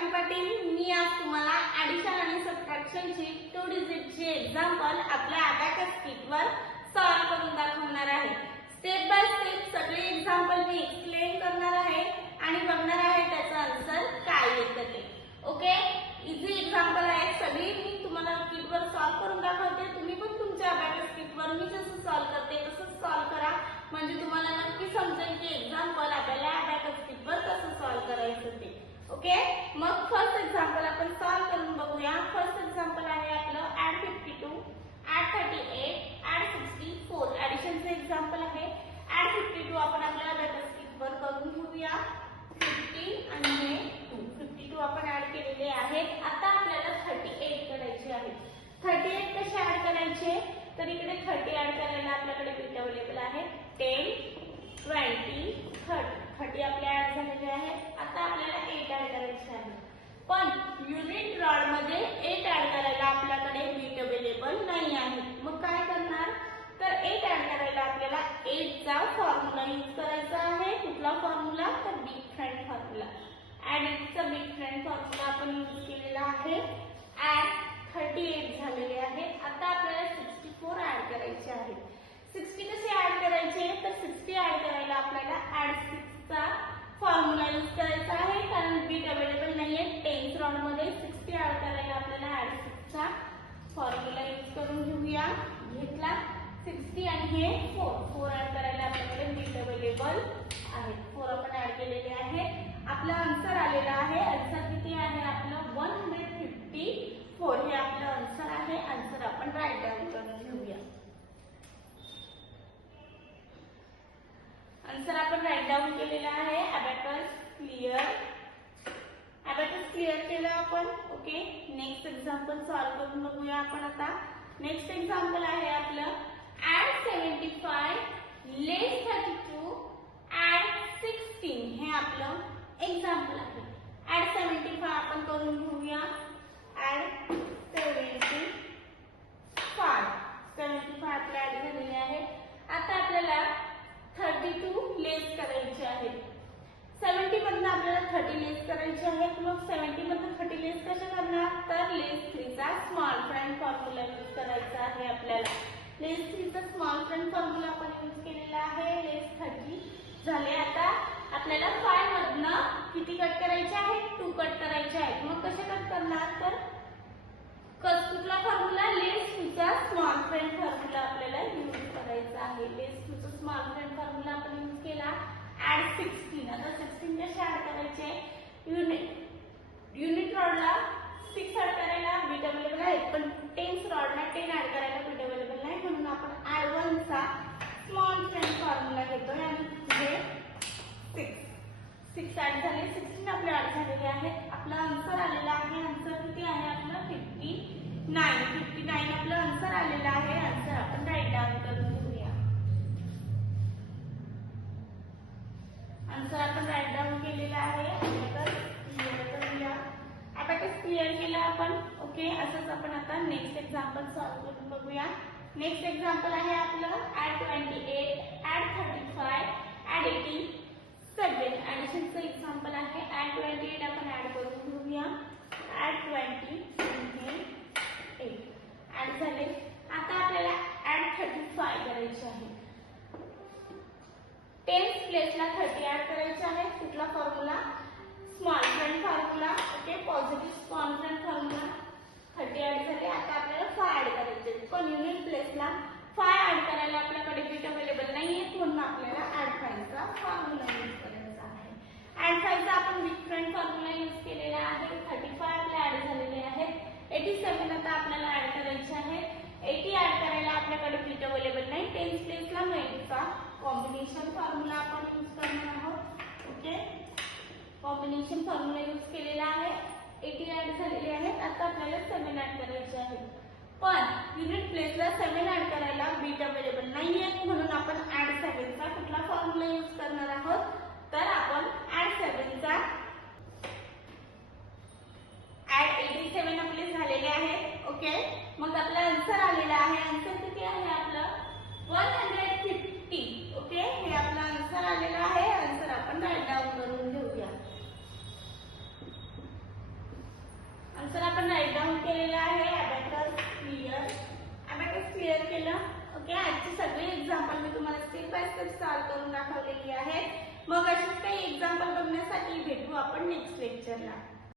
शालिनी पाटील। मी आज तुम्हाला ॲडिशन आणि सबट्रॅक्शनची 2 डिजिटची एक्झाम्पल आपल्या अबॅकस किटवर सॉल्व्ह करून दाखवणार आहे। स्टेप बाय स्टेप सगळे एक्झाम्पल मी एक्सप्लेन करणार आहे आणि बघणार आहे त्याचा आन्सर काय येतं ते। ओके, इझी एक्झाम्पल आहे, सगळी मी तुम्हाला किटवर सॉल्व्ह करून दाखवते। तुम्ही पण तुमच्या अबॅकस किटवर मी जसं सॉल्व्ह करते तसंच सॉल्व्ह करा, म्हणजे तुम्हाला नक्की समजेल की एक्झाम्पल आपल्याला अबॅकस किटवर कसं सॉल्व्ह करायचं ते। ओके, मग फर्स्ट एक्झाम्पल आपण सॉल्व्ह करून बघूया। फर्स्ट एक्झाम्पल आहे आपलं ॲड 52, ॲड 38, ॲड 64 ॲडिशनचं एक्झाम्पल आहे। ॲड 52 आपण आपल्या अबॅकस किटवर करून घेऊया। 50 आणि हे 52 आपण ॲड केलेले आहेत। आता आपल्याला 38 करायचे आहे। 38 कसे ॲड करायचे, तर इकडे 30 ॲड करायला आपल्याकडे बिट अवेलेबल आहे। 10, 20, 30 आपले ॲड झालेले आहेत। आता आपल्याला 8 ॲड करायचे आहे, पण युनिट रॉड मध्ये 8 ॲड करायला आपल्याकडे बिट अवेलेबल नाही आहे। मग काय करणार, तर 8 ॲड करायला आपल्याला 8 चा फॉर्म्युला यूज करायचा आहे। कुठला फॉर्म्युला, तर बिग फ्रेंड फॉर्म्युला। ॲड 8 चा बिग फ्रेंड फॉर्म्युला आपण यूज केलेला आहे। ॲड 38 झालेले आहे। आता आपल्याला 64 ॲड करायचे आहे। 60 कसे ॲड करायचे, तर 60 ॲड करायला आपल्याला ॲड 6 चा फॉर्म्युला यूज करायचा आहे, कारण बिट अवेलेबल नाहीये 10th रॉड मध्ये। 60 ॲड करायला आपल्याला ॲड 6 चा फॉर्म्युला यूज करून घेऊया। घेतला 60 आणि हे 4 ॲड करायला आपल्याकडे बिट अवेलेबल आहे। 4 आपण ॲड केलेले आहे। आपला आन्सर आलेला आहे। आन्सर किती आहे आपलं, 154 हे आपलं आन्सर आहे। आन्सर आपण राईट डाउन करून घेऊया। आन्सर आपण राईट डाउन केलेला आहे। अबॅकस क्लिअर, अबॅकस क्लिअर केलं आपण। ओके, नेक्स्ट एक्झाम्पल सॉल्व्ह करून बघूया आपण आता। नेक्स्ट एक्झाम्पल आहे आपलं ॲड 75 लेस 32 ॲड 16 हे आपलं एक्झाम्पल आहे। ॲड 75 आपण करून घेऊया। ॲड 75 आपल्या ॲड झालेले आहे। आता आपल्याला 32 लेस करायचे आहेत। 70 मधून आपल्याला 30 लेस करायचे आहेत। मग 70 मधून 30 लेस कसे करणार, तर लेस 3 चा स्मॉल फ्रेंड फॉर्म्युला यूज करायचा आहे आपल्याला। लेस 3 चा स्मॉल फ्रेंड फॉर्म्युला आपण यूज केलेला आहे। लेस 30 झाले। आता आपल्याला 5 मधनं किती कट करायचे आहेत, 2 कट करायचे आहेत। मग कसे कट करणार, तर कुठला फॉर्म्युला, लेस 2 चा स्मॉल फ्रेंड फॉर्म्युला आपल्याला यूज करायचा आहे। लेस 2 चा स्मॉल फ्रेंड फॉर्म्युला आपण यूज केला। ॲड 16, आता 16 कसे ॲड करायचे, युनिट रॉडला 6 ॲड करायला बिट अवेलेबल आहे, पण 10th रॉडला 10 ॲड करायला बिट अवेलेबल नाही, म्हणून आपण ॲड 1 चा स्मॉल फ्रेंड फॉर्म्युला घेतोय आणि हे 6 ॲड झाले। 16 आपले ॲड झालेले आहेत। आपला आन्सर आलेला आहे। आन्सर किती आहे आपलं, 59 आपलं आन्सर आलेलं आहे। आन्सर आपण राईट डाउन करून घेऊया। आन्सर आपण राईट डाउन केलेला आहे। अबॅकस क्लिअर केला आपण। ओके, असंच आपण आता नेक्स्ट एक्झाम्पल सॉल्व्ह करून बघूया। नेक्स्ट एक्झाम्पल आहे आपलं ॲड 28, ॲड 35, ॲड 87 ॲडिशनचं एक्झाम्पल आहे। ॲड 28 आपण ॲड करून घेऊया। ॲड 20 8 ॲड झाले। आता आपल्याला ॲड 35 करायचे आहे। 10th प्लेसला 30 ॲड करायचे आहे। कुठला formula, small friend formula. Okay, positive small friend formula. 30 add झाले। आता आपल्याला 5 ॲड करायचे, पण युनिट प्लेसला 5 ॲड करायला आपल्याकडे बिट अवेलेबल नाहीये, म्हणून आपल्याला ॲड 5 चा फॉर्म्युला यूज करायचा आहे। ॲड 5 चा आपण बिग फ्रेंड फॉर्म्युला यूज केलेला आहे। 35 आपले ॲड झालेले आहेत। 87 आता आपल्याला ॲड करायचे आहे। 80 ॲड करायला आपल्याकडे बिट अवेलेबल नाही, 10th प्लेसला 9 चा कॉम्बिनेशन फॉर्म्युला आपण यूज करणार आहोत। ओके, कॉम्बिनेशन फॉर्म्युला यूज केलेला आहे। 80 ॲड झालेले आहेत। आता आपल्याला 7 ॲड करायचे आहे, पण युनिट प्लेसला 7 ॲड करायला बिट अवेलेबल नाहीये, म्हणून आपण ॲड 7 चा कुठला फॉर्म्युला यूज करणार आहोत, तर आपण ॲड 7 चा ॲड 87 आपले झालेले आहेत। ओके, मग आपला आन्सर आलेला आहे। आन्सर किती आहे आपलं, 150। ओके, हे आपला आन्सर आलेला आहे। आन्सर आपण राईट डाउन करून घेऊया। केलं. ओके, आजची सगळी एक्झाम्पल मी तुम्हाला स्टेप बाय स्टेप सॉल्व्ह करून दाखवलेली आहेत.